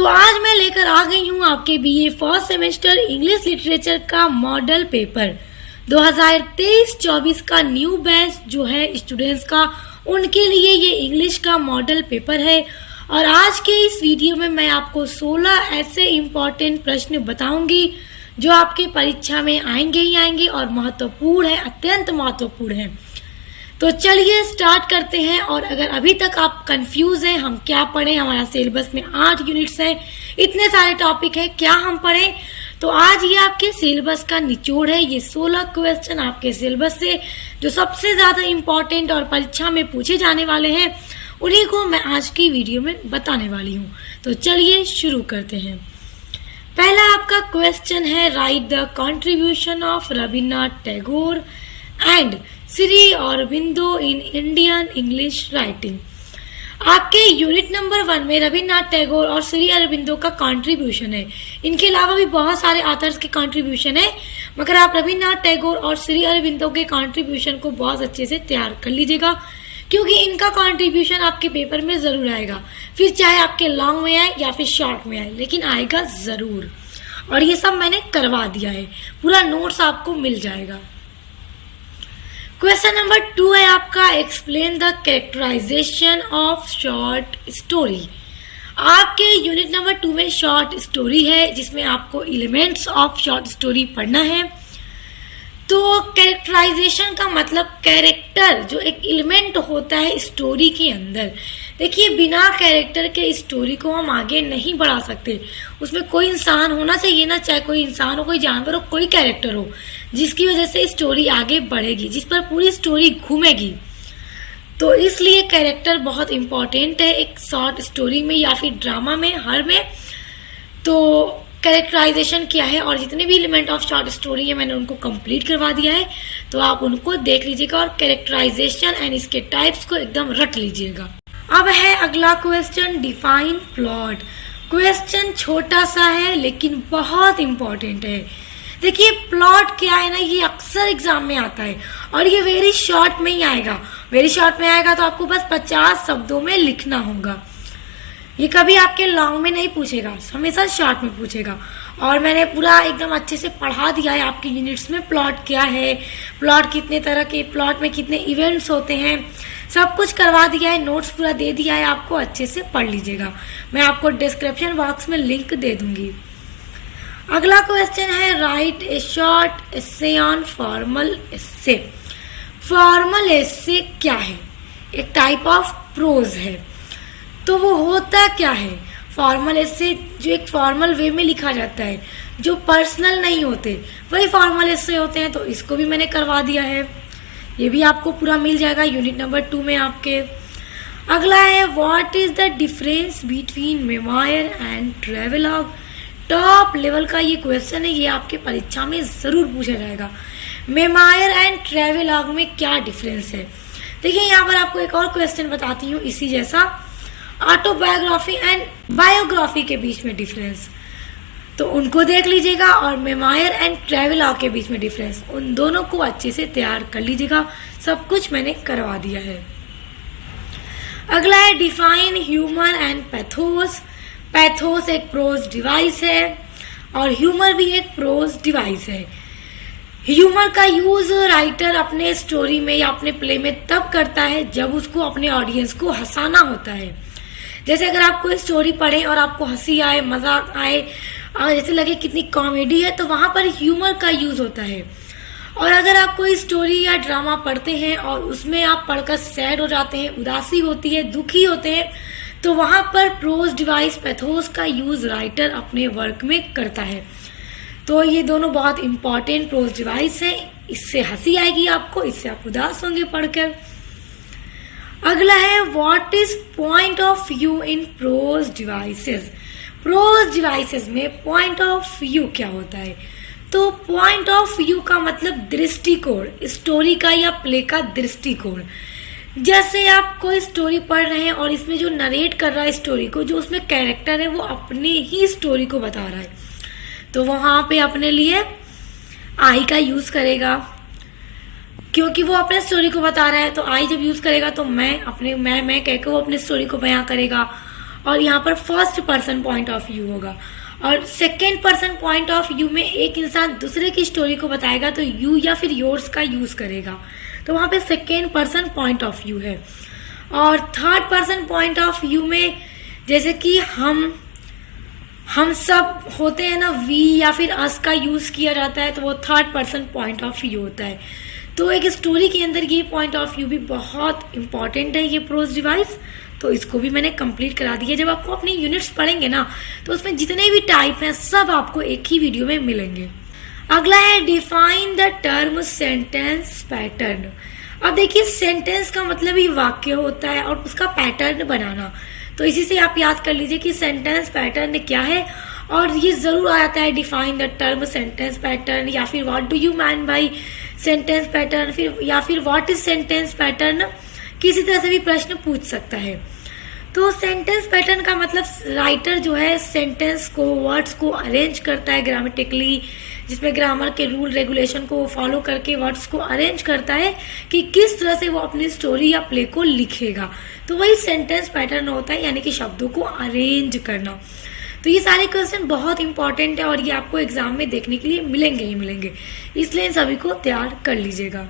तो आज मैं लेकर आ गई हूँ आपके BA first semester English literature का मॉडल पेपर 2023-24 का न्यू बैच जो है स्टूडेंट्स का, उनके लिए ये इंग्लिश का मॉडल पेपर है। और आज के इस वीडियो में मैं आपको 16 ऐसे इम्पॉर्टेंट प्रश्न बताऊंगी जो आपके परीक्षा में आएंगे ही आएंगे और महत्वपूर्ण है, अत्यंत महत्वपूर्ण है। तो चलिए स्टार्ट करते हैं। और अगर अभी तक आप कंफ्यूज हैं हम क्या पढ़ें, हमारा सिलेबस में 8 यूनिट्स हैं, इतने सारे टॉपिक हैं, क्या हम पढ़ें, तो आज ये आपके सिलेबस का निचोड़ है। ये 16 क्वेश्चन आपके सिलेबस से जो सबसे ज्यादा इम्पोर्टेंट और परीक्षा में पूछे जाने वाले हैं उन्हीं को मैं आज की वीडियो में बताने वाली हूँ। तो चलिए शुरू करते हैं। पहला आपका क्वेश्चन है, right the contribution of Rabindranath Tagore and Shri Aurobindo in Indian English writing. आपके यूनिट नंबर 1 में रविन्द्रनाथ टैगोर और श्री अरबिंदो का कंट्रीब्यूशन है। इनके अलावा भी बहुत सारे ऑथर्स के कंट्रीब्यूशन है, मगर आप रविन्द्रनाथ टैगोर और श्री अरबिंदो के कंट्रीब्यूशन को बहुत अच्छे से तैयार कर लीजिएगा, क्योंकि इनका कंट्रीब्यूशन आपके पेपर में जरूर आएगा। फिर चाहे आपके लॉन्ग में आए या फिर शॉर्ट में आए, लेकिन आएगा जरूर। और ये सब मैंने करवा दिया है, पूरा नोट्स आपको मिल जाएगा। क्वेश्चन नंबर 2 है आपका, explain the characterisation of short story. आपके यूनिट नंबर 2 में शॉर्ट स्टोरी है, जिसमें आपको एलिमेंट्स ऑफ शॉर्ट स्टोरी पढ़ना है। तो कैरेक्टराइजेशन का मतलब कैरेक्टर जो एक एलिमेंट होता है स्टोरी के अंदर। देखिए, बिना कैरेक्टर के स्टोरी को हम आगे नहीं बढ़ा सकते। उसमें कोई इंसान होना चाहिए ना, चाहे कोई इंसान हो, कोई जानवर हो, कोई कैरेक्टर हो, जिसकी वजह से स्टोरी आगे बढ़ेगी, जिस पर पूरी स्टोरी घूमेगी। तो इसलिए कैरेक्टर बहुत इंपॉर्टेंट है एक शॉर्ट स्टोरी में या फिर ड्रामा में, हर में। तो कैरेक्टराइजेशन क्या है और जितने भी एलिमेंट ऑफ शॉर्ट स्टोरी है मैंने उनको कंप्लीट करवा दिया है, तो आप उनको देख लीजिएगा और कैरेक्टराइजेशन एंड इसके टाइप्स को एकदम रट लीजिएगा। अब है अगला क्वेश्चन, डिफाइन प्लॉट। क्वेश्चन छोटा सा है लेकिन बहुत इंपॉर्टेंट है। देखिए, प्लॉट क्या है ना, ये अक्सर एग्जाम में आता है और ये वेरी शॉर्ट में ही आएगा। वेरी शॉर्ट में आएगा तो आपको बस 50 शब्दों में लिखना होगा। ये कभी आपके लॉन्ग में नहीं पूछेगा, हमेशा शॉर्ट में पूछेगा। और मैंने पूरा एकदम अच्छे से पढ़ा दिया है आपके यूनिट्स में, प्लॉट क्या है, प्लॉट कितने तरह के, प्लॉट में कितने इवेंट्स होते हैं, सब कुछ करवा दिया है, नोट्स पूरा दे दिया है आपको, अच्छे से पढ़ लीजिएगा। मैं आपको डिस्क्रिप्शन बॉक्स में लिंक दे दूंगी। अगला क्वेश्चन है, write a short essay on formal essay. Formal essay क्या है? एक टाइप ऑफ प्रोज है। तो वो होता क्या है? फॉर्मल एस्से जो एक फॉर्मल वे में लिखा जाता है, जो पर्सनल नहीं होते, वही फॉर्मल एस्से होते हैं। तो इसको भी मैंने करवा दिया है, ये भी आपको पूरा मिल जाएगा यूनिट नंबर 2 में आपके। अगला है, what is the difference between memoir and travelogue. Top level का ये क्वेश्चन है, ये आपके परीक्षा में जरूर पूछा जाएगा। मेमोयर एंड ट्रेवलॉग में क्या डिफरेंस है? देखिए, यहाँ पर आपको एक और क्वेश्चन बताती हूँ इसी जैसा, ऑटोबायोग्राफी एंड बायोग्राफी के बीच में डिफरेंस, तो उनको देख लीजिएगा। और मेमोयर एंड ट्रेवलॉग के बीच में डिफरेंस, उन दोनों को अच्छे से तैयार कर लीजिएगा। सब कुछ मैंने करवा दिया है। अगला है, define humour and pathos. Pathos एक प्रोज डिवाइस है और ह्यूमर भी एक प्रोज डिवाइस है। ह्यूमर का यूज राइटर अपने स्टोरी में या अपने प्ले में तब करता है जब उसको अपने ऑडियंस को हंसाना होता है। जैसे अगर आप कोई स्टोरी पढ़ें और आपको हंसी आए, मजाक आए, और जैसे लगे कितनी कॉमेडी है, तो वहां पर ह्यूमर का यूज होता है। और अगर आप कोई स्टोरी या ड्रामा पढ़ते हैं और उसमें आप पढ़कर सैड हो जाते हैं, उदासी होती है, दुखी होते हैं, तो वहां पर प्रोज डिवाइस पैथोस का यूज राइटर अपने वर्क में करता है। तो ये दोनों बहुत इंपॉर्टेंट प्रोज डिवाइस है। इससे हंसी आएगी आपको, इससे आप उदास होंगे पढ़कर। अगला है, what is point of view in prose devices. Prose devices में पॉइंट ऑफ व्यू क्या होता है? तो पॉइंट ऑफ व्यू का मतलब दृष्टिकोण, स्टोरी का या प्ले का दृष्टिकोण। जैसे आप कोई स्टोरी पढ़ रहे हैं और इसमें जो नरेट कर रहा है स्टोरी को, जो उसमें कैरेक्टर है, वो अपने ही स्टोरी को बता रहा है, तो वहां पे अपने लिए आई का यूज करेगा, क्योंकि वो अपने स्टोरी को बता रहा है। तो आई जब यूज करेगा तो मैं कहकर वो अपने स्टोरी को बयां करेगा। और यहाँ पर first person point of view होगा, और second person point of view में एक इंसान दूसरे की स्टोरी को बताएगा तो यू या फिर योर्स का यूज करेगा, तो वहाँ पे second person point of view है। और third person point of view में जैसे कि हम सब होते हैं ना, वी या फिर अस का यूज किया जाता है, तो वो third person point of view होता है। तो एक स्टोरी के अंदर ये पॉइंट ऑफ व्यू भी बहुत इंपॉर्टेंट है, ये प्रोज डिवाइस। तो इसको भी मैंने कंप्लीट करा दिया। जब आपको अपनी यूनिट्स पढ़ेंगे ना, तो उसमें जितने भी टाइप हैं सब आपको एक ही वीडियो में मिलेंगे। अगला है define the term sentence pattern. अब देखिए, सेंटेंस का मतलब ही वाक्य होता है और उसका पैटर्न बनाना। तो इसी से आप याद कर लीजिए कि सेंटेंस पैटर्न क्या है, और ये जरूर आ जाता है define the term sentence pattern, या फिर what do you mean by sentence pattern, फिर या फिर व्हाट इज सेंटेंस पैटर्न, किसी तरह से भी प्रश्न पूछ सकता है। तो सेंटेंस पैटर्न का मतलब राइटर जो है सेंटेंस को, वर्ड्स को अरेंज करता है ग्रामेटिकली, जिसमें ग्रामर के रूल रेगुलेशन को फॉलो करके वर्ड्स को अरेंज करता है कि किस तरह से वो अपनी स्टोरी या प्ले को लिखेगा। तो वही सेंटेंस पैटर्न होता है, यानी कि शब्दों को अरेंज करना। तो ये सारे क्वेश्चन बहुत इंपॉर्टेंट है और ये आपको एग्जाम में देखने के लिए मिलेंगे ही मिलेंगे, इसलिए इन सभी को तैयार कर लीजिएगा।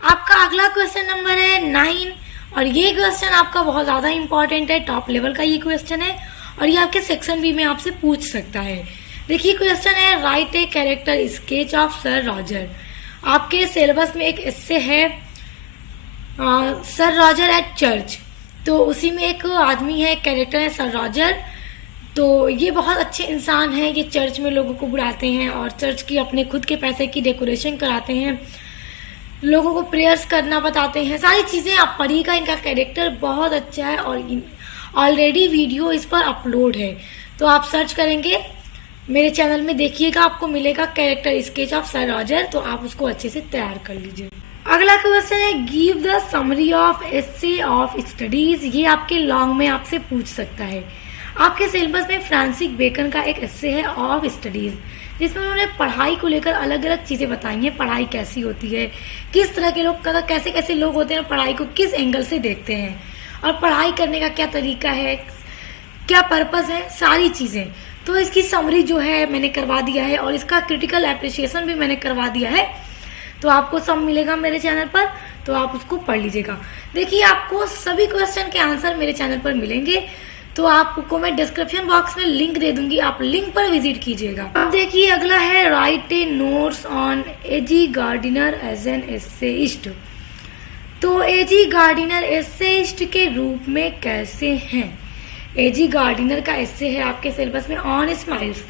आपका अगला क्वेश्चन नंबर है 9, और ये क्वेश्चन आपका बहुत ज्यादा इंपॉर्टेंट है, टॉप लेवल का ये क्वेश्चन है, और ये आपके सेक्शन बी में आपसे पूछ सकता है। देखिए क्वेश्चन है, write a character sketch of sir Roger. आपके सिलेबस में एक एस्से है सर रॉजर एट चर्च, तो उसी में एक आदमी है, कैरेक्टर है सर रॉजर। तो ये बहुत अच्छे इंसान हैं, ये चर्च में लोगों को बुलाते हैं और चर्च की अपने खुद के पैसे की डेकोरेशन कराते हैं, लोगों को प्रेयर्स करना बताते हैं, सारी चीजें आप पढ़िएगा। इनका कैरेक्टर बहुत अच्छा है और ऑलरेडी वीडियो इस पर अपलोड है, तो आप सर्च करेंगे मेरे चैनल में, देखिएगा, आपको मिलेगा character sketch of sir Roger, तो आप उसको अच्छे से तैयार कर लीजिए। अगला क्वेश्चन है, give the summary of essay of studies. ये आपके लॉन्ग में आपसे पूछ सकता है। आपके सिलेबस में फ्रांसिस बेकन का एक एस्से है ऑफ स्टडीज, जिसमें उन्होंने पढ़ाई को लेकर अलग अलग चीजें बताई हैं, पढ़ाई कैसी होती है, किस तरह के लोग, कैसे कैसे लोग होते हैं, पढ़ाई को किस एंगल से देखते हैं, और पढ़ाई करने का क्या तरीका है, क्या पर्पस है, सारी चीजें। तो इसकी समरी जो है मैंने करवा दिया है, और इसका क्रिटिकल एप्रिसिएशन भी मैंने करवा दिया है, तो आपको सब मिलेगा मेरे चैनल पर, तो आप उसको पढ़ लीजिएगा। देखिए, आपको सभी क्वेश्चन के आंसर मेरे चैनल पर मिलेंगे, तो आपको मैं डिस्क्रिप्शन बॉक्स में लिंक दे दूंगी, आप लिंक पर विजिट कीजिएगा। अब देखिए अगला है, write a notes on A G Gardiner as an essayist. तो एजी गार्डिनर एसेइस्ट के रूप में कैसे हैं? एजी गार्डिनर का एस्से है आपके सिलेबस में ऑन स्माइल्स,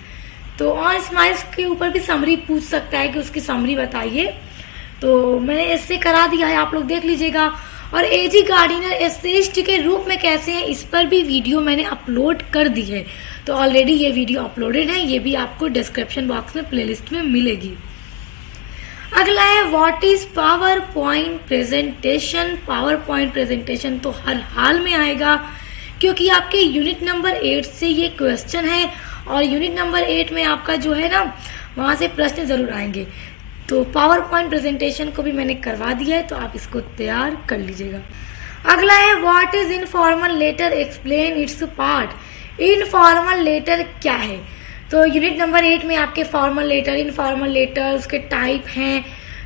तो ऑन स्माइल्स के ऊपर भी समरी पूछ सकता है कि उसकी समरी बताइए, तो मैंने एस्से करा दिया है, आप लोग देख लीजिएगा। और एजी गार्डिनर एसेइस्ट के रूप में कैसे हैं, इस पर भी वीडियो मैंने अपलोड कर दी है, तो ऑलरेडी ये वीडियो अपलोडेड है, ये भी आपको डिस्क्रिप्शन बॉक्स में प्लेलिस्ट में मिलेगी। अगला है, what is power point presentation. Power point presentation तो हर हाल में आएगा, क्योंकि आपके यूनिट नंबर 8 से ये क्वेश्चन है, और यूनिट नंबर 8 में आपका जो है ना, वहां से प्रश्न जरूर आएंगे। तो पावर पॉइंट प्रेजेंटेशन को भी मैंने करवा दिया है, तो आप इसको तैयार कर लीजिएगा। अगला है, what is informal letter, explain its part. Informal letter क्या है? तो यूनिट नंबर 8 में आपके फॉर्मल लेटर, इनफॉर्मल लेटर, उसके टाइप हैं,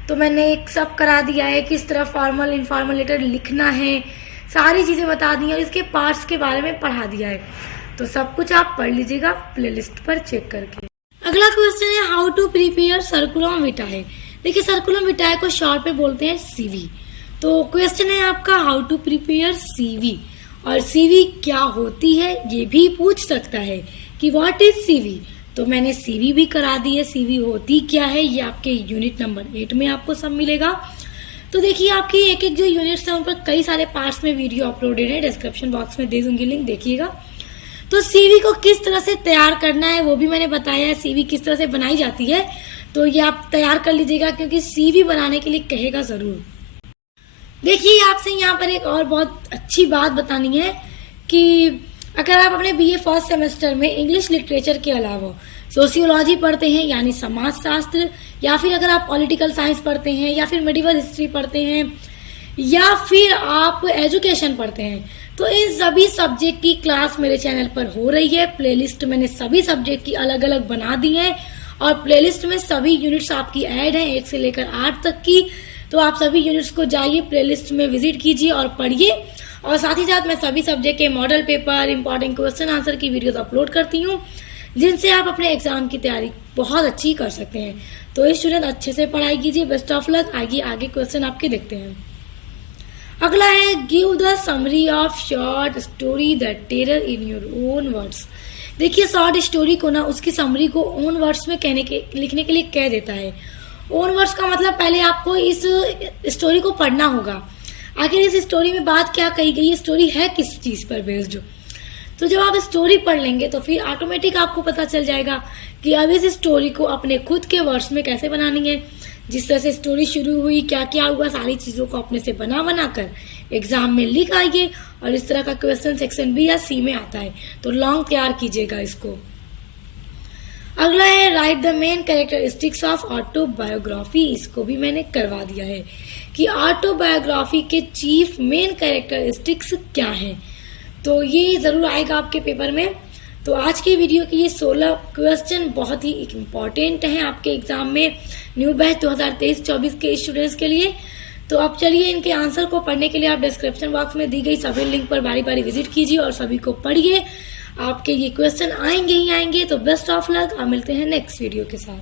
तो मैंने एक सब करा दिया है, किस तरह फॉर्मल इनफॉर्मल लेटर लिखना है, सारी चीजें बता दी है, और इसके पार्ट्स के बारे में पढ़ा दिया है, तो सब कुछ आप पढ़ लीजिएगा प्लेलिस्ट पर चेक करके। अगला क्वेश्चन है, हाउ टू प्रिपेयर सर्कुलम विटाए। देखिए, सर्कुलम विटाए को शॉर्ट पे बोलते हैं सीवी। तो क्वेश्चन है आपका, हाउ टू प्रिपेयर सीवी, और सीवी क्या होती है ये भी पूछ सकता है कि व्हाट इज सीवी। तो मैंने सीवी भी करा दी है, सीवी होती क्या है ये आपके यूनिट नंबर 8 में आपको सब मिलेगा। तो देखिए, आपकी एक एक जो यूनिट्स है उन पर कई सारे पार्ट्स में वीडियो अपलोडेड है, डिस्क्रिप्शन बॉक्स में दे दूंगी लिंक, देखिएगा। तो सीवी को किस तरह से तैयार करना है वो भी मैंने बताया है, सीवी किस तरह से बनाई जाती है, तो ये आप तैयार कर लीजिएगा, क्योंकि सीवी बनाने के लिए कहेगा जरूर। देखिए, आपसे यहाँ पर एक और बहुत अच्छी बात बतानी है कि अगर आप अपने बीए फर्स्ट सेमेस्टर में इंग्लिश लिटरेचर के अलावा सोशियोलॉजी पढ़ते हैं, यानी समाजशास्त्र, या फिर अगर आप पॉलिटिकल साइंस पढ़ते हैं, या फिर मेडिवल हिस्ट्री पढ़ते हैं, या फिर आप एजुकेशन पढ़ते हैं, तो इन सभी सब्जेक्ट की क्लास मेरे चैनल पर हो रही है। प्लेलिस्ट मैंने सभी सब्जेक्ट की अलग अलग बना दी है और प्लेलिस्ट में सभी यूनिट्स आपकी ऐड हैं 1 से लेकर 8 तक की। तो आप सभी यूनिट्स को जाइए, प्लेलिस्ट में विजिट कीजिए और पढ़िए। और साथ ही साथ मैं सभी सब्जेक्ट के model paper, important question answer की वीडियोस अपलोड करती हूँ, जिनसे आप अपने एग्जाम की तैयारी बहुत अच्छी कर सकते हैं। तो इस स्टूडेंट अच्छे से पढ़ाई कीजिए। Best of luck. आइए आगे क्वेश्चन आपके देखते हैं। अगला है give the summary of short story the terror in your own words. देखिए शॉर्ट स्टोरी को ना उसकी समरी को ओन वर्ड्स में लिखने के लिए कह देता है। ओन वर्ड्स का मतलब पहले आपको इस स्टोरी को पढ़ना होगा, आखिर इस स्टोरी में बात क्या कही गई, ये स्टोरी है किस चीज पर बेस्ड। तो जब आप स्टोरी पढ़ लेंगे तो फिर ऑटोमेटिक आपको पता चल जाएगा कि अब इस स्टोरी को अपने खुद के वर्ड्स में कैसे बनानी है। जिस तरह से स्टोरी शुरू हुई, क्या क्या हुआ, सारी चीजों को अपने से बना कर एग्जाम में लिख आइए। और इस तरह का क्वेश्चन सेक्शन बी या सी में आता है, तो लॉन्ग तैयार कीजिएगा इसको। अगला है right the main characteristics of autobiography. इसको भी मैंने करवा दिया है कि ऑटोबायोग्राफी के चीफ मेन कैरेक्टरिस्टिक्स क्या हैं। तो ये जरूर आएगा आपके पेपर में। तो आज की वीडियो के ये 16 क्वेश्चन बहुत ही इम्पोर्टेंट हैं आपके एग्जाम में, न्यू बैच 2023-24 के स्टूडेंट्स के लिए। तो अब चलिए इनके आंसर को पढ़ने के लिए आप डिस्क्रिप्शन बॉक्स में दी गई सभी लिंक पर बारी बारी विजिट कीजिए और सभी को पढ़िए। आपके ये क्वेश्चन आएंगे ही आएंगे। तो बेस्ट ऑफ लक। आप मिलते हैं नेक्स्ट वीडियो के साथ।